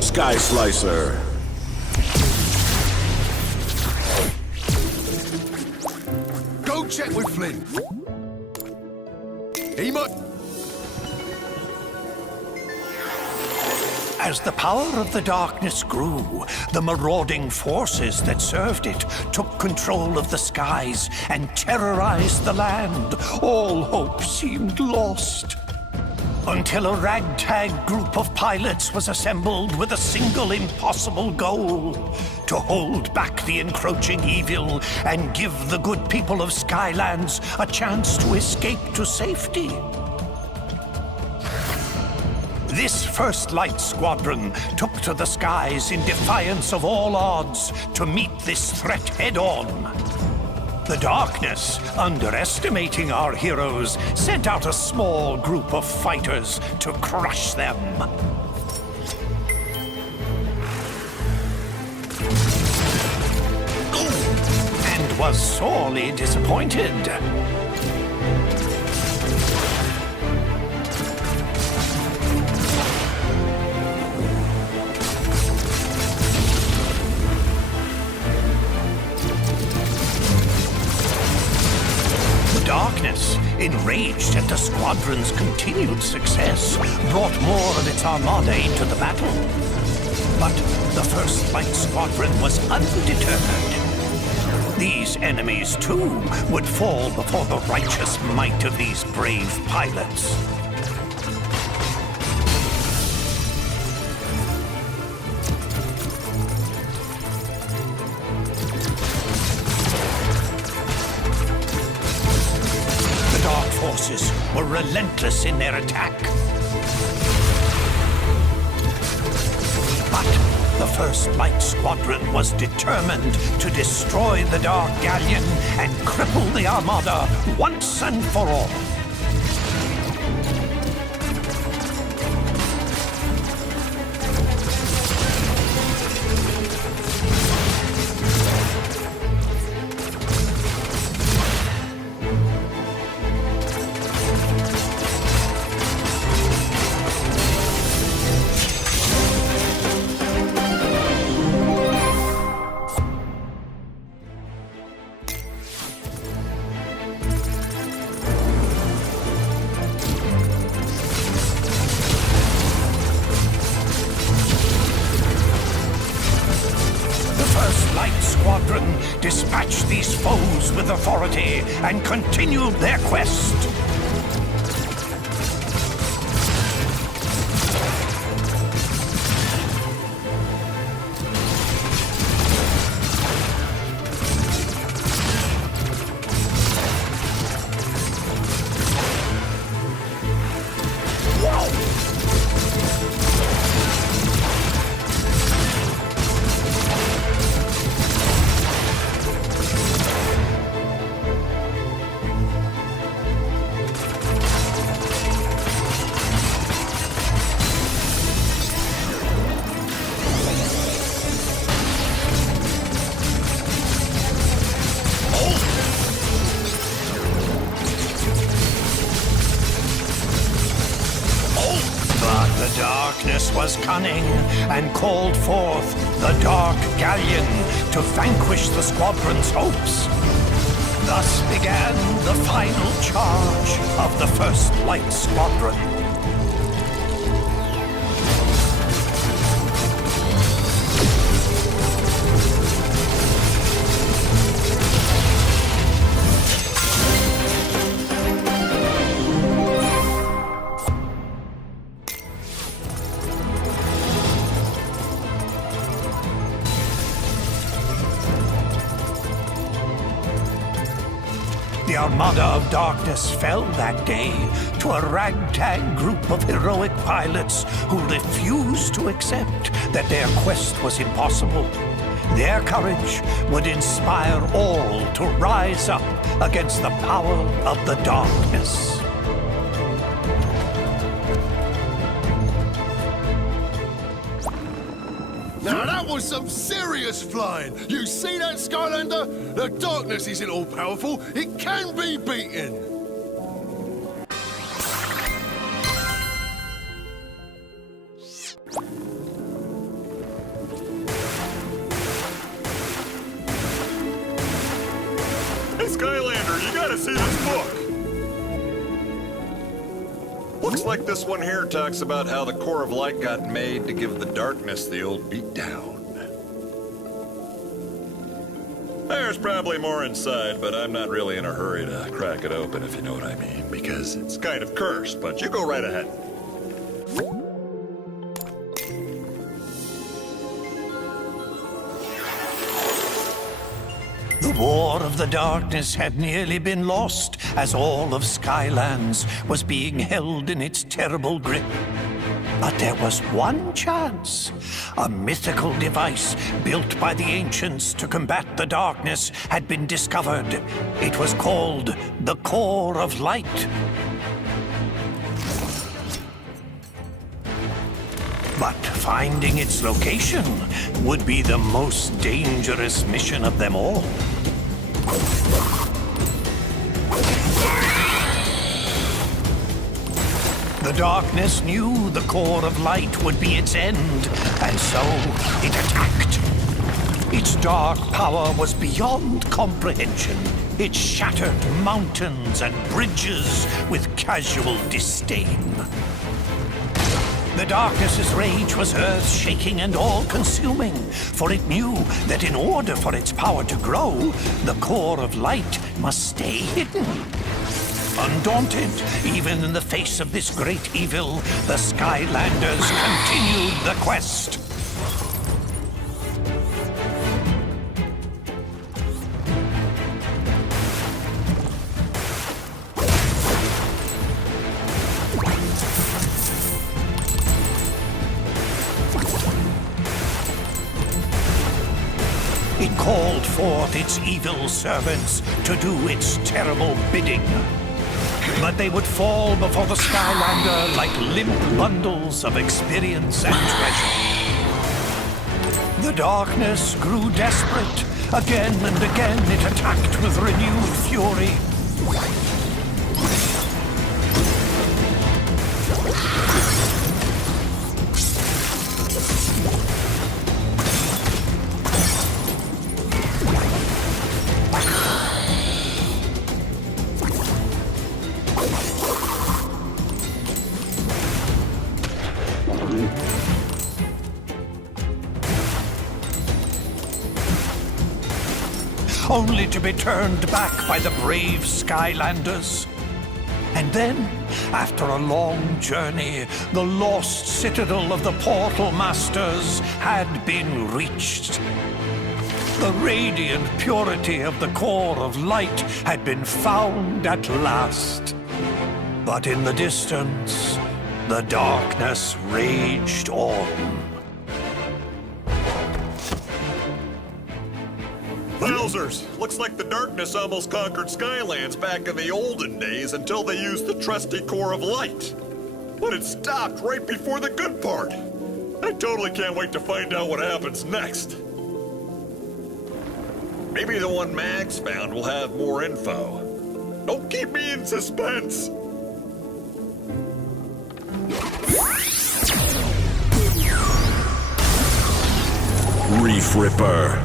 Sky Slicer. Go check with Flynn. He might... As the power of the darkness grew, the marauding forces that served it took control of the skies and terrorized the land. All hope seemed lost. Until a ragtag group of pilots was assembled with a single impossible goal: to hold back the encroaching evil and give the good people of Skylands a chance to escape to safety. This First Light Squadron took to the skies in defiance of all odds to meet this threat head-on. The darkness, underestimating our heroes, sent out a small group of fighters to crush them. And was sorely disappointed. Darkness, enraged at the squadron's continued success, brought more of its armada into the battle. But the First Light Squadron was undeterred. These enemies, too, would fall before the righteous might of these brave pilots. Forces were relentless in their attack. But the First Light Squadron was determined to destroy the Dark Galleon and cripple the Armada once and for all. Dispatched these foes with authority and continued their quest. Darkness was cunning and called forth the Dark Galleon to vanquish the squadron's hopes. Thus began the final charge of the First Light Squadron. The Armada of Darkness fell that day to a ragtag group of heroic pilots who refused to accept that their quest was impossible. Their courage would inspire all to rise up against the power of the darkness. Now that was some serious flying. You see that, Skylander? The darkness isn't all powerful. It can be beaten. Skylander, you gotta see this book. Looks like this one here talks about how the core of light got made to give the darkness the old beatdown. There's probably more inside, but I'm not really in a hurry to crack it open, if you know what I mean, because it's kind of cursed, but you go right ahead. The War of the Darkness had nearly been lost as all of Skylands was being held in its terrible grip. But there was one chance. A mythical device built by the ancients to combat the darkness had been discovered. It was called the Core of Light. But finding its location would be the most dangerous mission of them all. The darkness knew the core of light would be its end, and so it attacked. Its dark power was beyond comprehension. It shattered mountains and bridges with casual disdain. The darkness's rage was earth-shaking and all-consuming, for it knew that in order for its power to grow, the core of light must stay hidden. Undaunted, even in the face of this great evil, the Skylanders continued the quest. It called forth its evil servants to do its terrible bidding. But they would fall before the Skylander like limp bundles of experience and treasure. The darkness grew desperate. Again and again it attacked with renewed fury. Only to be turned back by the brave Skylanders. And then, after a long journey, the lost citadel of the Portal Masters had been reached. The radiant purity of the core of light had been found at last. But in the distance, the darkness raged on. Wowzers! Looks like the darkness almost conquered Skylands back in the olden days until they used the trusty core of light. But it stopped right before the good part. I totally can't wait to find out what happens next. Maybe the one Max found will have more info. Don't keep me in suspense! Reef Ripper.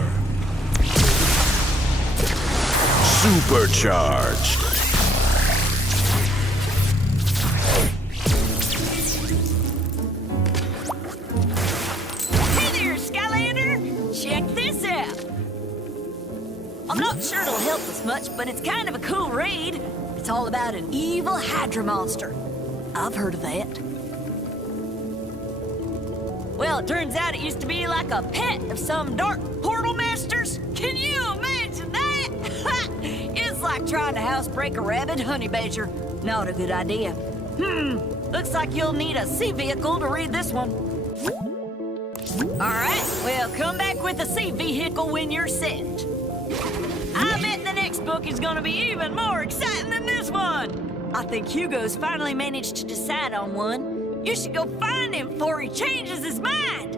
Supercharged. Hey there, Skylander! Check this out! I'm not sure it'll help us much, but it's kind of a cool raid. It's all about an evil Hydra monster. I've heard of that. Well, it turns out it used to be like a pet of some dark portal masters. Can you imagine that? It's like trying to housebreak a rabid honey badger. Not a good idea. Looks like you'll need a sea vehicle to read this one. Alright, well, come back with a sea vehicle when you're set. I bet the next book is gonna be even more exciting than this one. I think Hugo's finally managed to decide on one. You should go find him before he changes his mind.